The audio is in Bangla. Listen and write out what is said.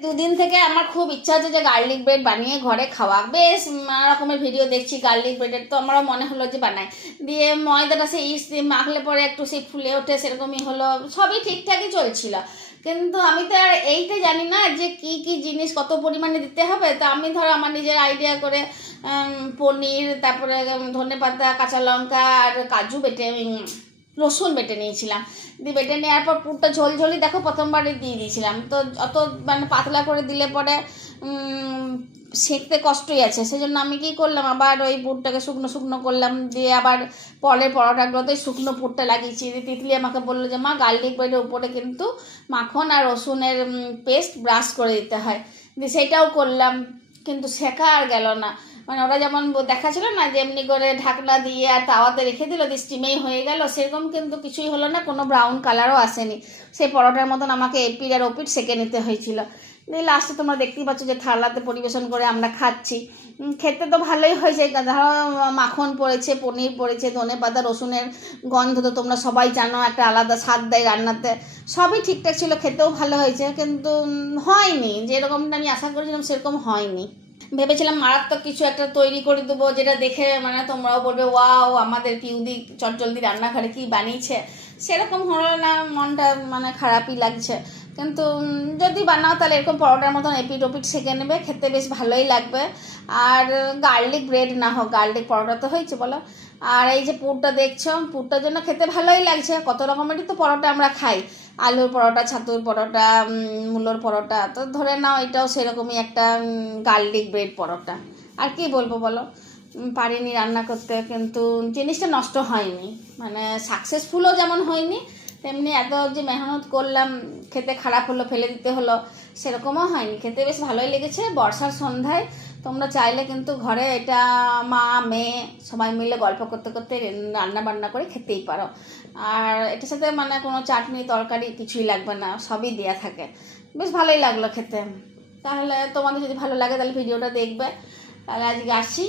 দুদিন থেকে আমার খুব ইচ্ছা হচ্ছে যে গার্লিক ব্রেড বানিয়ে ঘরে খাওয়া। বেশ নানা রকমের ভিডিও দেখছি গার্লিক ব্রেডের, তো আমারও মনে হলো যে বানাই। দিয়ে ময়দাটা সেই ইস্ট দিয়ে মাখলে পরে একটু সেই ফুলে ওঠে, সেরকমই হলো, সবই ঠিকঠাকই চলছিল। কিন্তু আমি তো আর এইটা জানি না যে কি কি জিনিস কত পরিমাণে দিতে হবে। তো আমি ধরো আমার নিজের আইডিয়া করে পনির, তারপরে ধনেপাতা, কাঁচা লঙ্কা আর কাজু বেটে রসুন বেটে নিয়েছিলাম। দিয়ে বেটে নেওয়ার পর পুরটা ঝোলঝোলি দেখো প্রথমবারে দিয়ে দিয়েছিলাম, তো অত মানে পাতলা করে দিলে পরে সেঁকতে কষ্টই আছে। সেজন্য আমি কি করলাম, আবার ওই পুরটাকে শুকনো শুকনো করলাম, দিয়ে আবার পরের পরোটাগুলোতে শুকনো পুরটা লাগিয়েছি। তিতলি আমাকে বললো যে মা, গার্লিক ব্রেডের উপরে কিন্তু মাখন আর রসুনের পেস্ট ব্রাশ করে দিতে হয়। দিয়ে সেইটাও করলাম, কিন্তু শেখা আর গেল না। মানে ওরা যেমন দেখাচ্ছিল না যে এমনি করে ঢাকনা দিয়ে আর তাওয়াতে রেখে দিল, দিয়ে স্টিমেই হয়ে গেল, সেরকম কিন্তু কিছুই হলো না, কোনো ব্রাউন কালারও আসেনি। সেই পরোটার মতন আমাকে এপিট আর ওপিট সেঁকে নিতে হয়েছিল। দিয়ে লাস্টে তোমরা দেখতেই পাচ্ছ যে থালাতে পরিবেশন করে আমরা খাচ্ছি। খেতে তো ভালোই হয়েছে, ধরো মাখন পড়েছে, পনির পড়েছে, ধনেপাতা রসুনের গন্ধ তো তোমরা সবাই জানো একটা আলাদা স্বাদ দেয় রান্নাতে। সবই ঠিকঠাক ছিল, খেতেও ভালো হয়েছে, কিন্তু হয়নি যেরকমটা আমি আশা করেছিলাম, সেরকম হয়নি। ভেবেছিলাম মারাত্মক কিছু একটা তৈরি করে দেবো, যেটা দেখে মানে তোমরাও বলবে ওয়াও, আমাদের পিউদি চটজলদি রান্নাঘরে কি বানিয়েছে। সেরকম হলো না, মনটা মানে খারাপই লাগছে। কিন্তু যদি বানাও তাহলে এরকম পরোটার মতন এপিট ওপিট সেঁকে নেবে, খেতে বেশ ভালোই লাগবে। আর গার্লিক ব্রেড না হোক, গার্লিক পরোটা তো হয়েছে বলো। আর এই যে পুরটা দেখছো, পুরটার জন্য খেতে ভালোই লাগছে। কত রকমেরই তো পরোটা আমরা খাই, আলুর পরোটা, ছাতুর পরোটা, মূলোর পরোটা, তো ধরে নাও এটাও সেরকমই একটা গার্লিক ব্রেড পরোটা। আর কি বলবো বলো, পারিনি রান্না করতে, কিন্তু জিনিসটা নষ্ট হয়নি, মানে সাকসেসফুলও যেমন হয়নি, তেমনি এত যে মেহনত করলাম খেতে খারাপ হলো, ফেলে দিতে হলো, সেরকমও হয়নি। খেতে বেশ ভালোই লেগেছে। বর্ষার সন্ধ্যায় তোমরা চাইলে কিন্তু ঘরে এটা মা মেয়ে সবাই মিলে গল্প করতে করতে রান্না বান্না করে খেতেই পারো। আর এটার সাথে মানে কোনো চাটনি তরকারি কিছুই লাগবে না, সবই দেওয়া থাকে। বেশ ভালোই লাগলো খেতে। তাহলে তোমাদের যদি ভালো লাগে তাহলে ভিডিওটা দেখবে। তাহলে আজকে আসি।